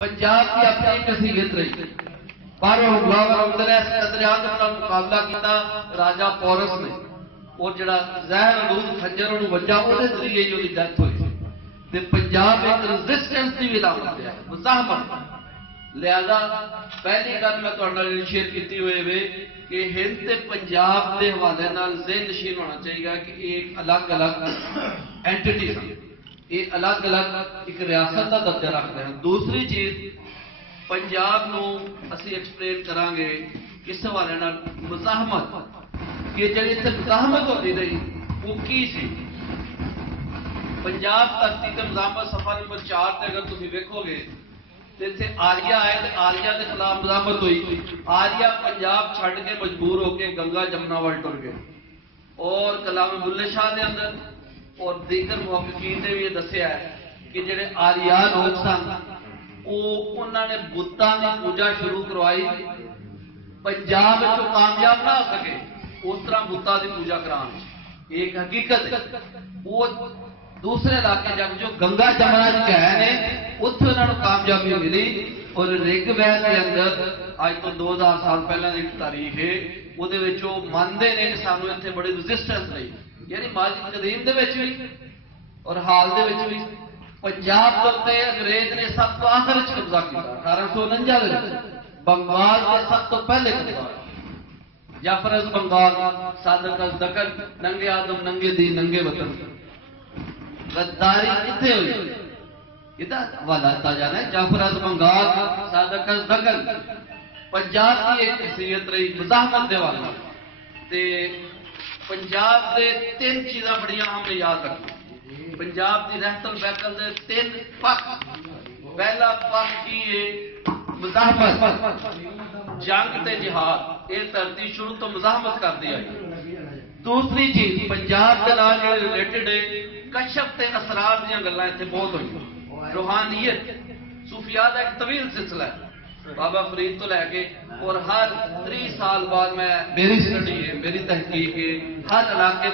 پنجاب کی اپنی ایک حیثیت رہی پر بلاور اندر اس قدریات کا مقابلہ کیتا راجا پورس نے اور جڑا زہر آلود خنجر انہوں وجہ وہ ذریعے جو دی ڈیتھ ہوئی تے پنجاب ایک ریزسٹنس کی علامت ہے مزاحمت لہذا پہلی گل میں تہاڈے نال شیئر کیتی ہوئے وے کہ ہند تے پنجاب دے حوالے نال ذہن نشین ہونا چاہیے کہ ایک الگ الگ اینٹیٹی ہے یہ الگ الگ ایک ریاست کا درجہ رکھتے ہیں. دوسری چیز پنجاب نو اسی ایکسپلین کران گے کس حوالے نال مزاحمت کہ جڑی اتنے مزاحمت ہوتی رہی وہ کی سی پنجاب دھرتی تے مزاحمت صفحہ نمبر 4 تے اگر تسی ویکھو گے تے اتنے آریہ آئے تے آریہ دے خلاف مزاحمت ہوئی. آریہ پنجاب چھڈ کے مجبور ہو کے گنگا جمنا وال ٹر گئے اور کلام بلے شاہ دے اندر اور دیگر محققین نے بھی یہ دسیا ہے کہ جڑے آریہ لوگ سن انہوں نے بتاں کی پوجا شروع کروائی پنجاب جو کامیاب نہ ہو سکے اس طرح بتاں کی پوجا کران ایک حقیقت ہے. وہ دوسرے علاقے جب جو گنگا جمنا گئے نے اتنے انہوں نے کامیابی ملی اور رگ وید کے اندر اج تو 2000 سال پہلے کی تاریخ ہے وہ مانتے ہیں کہ سانو اتنے بڑی رزسٹنس رہی یعنی ماضی قدیم دے وچ بھی اور حال دے وچ بھی پنجاب تے انگریز نے سب تو آخر وچ قبضہ کیتا 1849 دے بنگال دے سب تو پہلے قبضہ جعفر از بنگال صادق از دکن ننگے آدم ننگے دین ننگے وطن غداری کتنے ہوئی یہ والا تا جانا ہے جعفر از بنگال صادق از دکن پنجاب کی ایک حیثیت رہی مزاحمت دے والا تے پنجاب دے 3 چیزاں بڑیاں ہم نے یاد رکھیں. پنجاب دی رحت البیکل دے 3 پک. پہلا پک کی ہے مزاحمت جنگ تے جہاد یہ دھرتی شروع تو مزاحمت کر دیا. دوسری چیز پنجاب کے نال جڑے ریلیٹڈ ہے کشف تے اسرار دیاں گلاں اتنے بہت ہوئی. روحانیت صوفیاء دا ایک طویل سلسلہ ہے بابا فرید تو لے کے اور ہر 30 سال بعد میں میری سٹڈی ہے میری تحقیق ہے ہر علاقے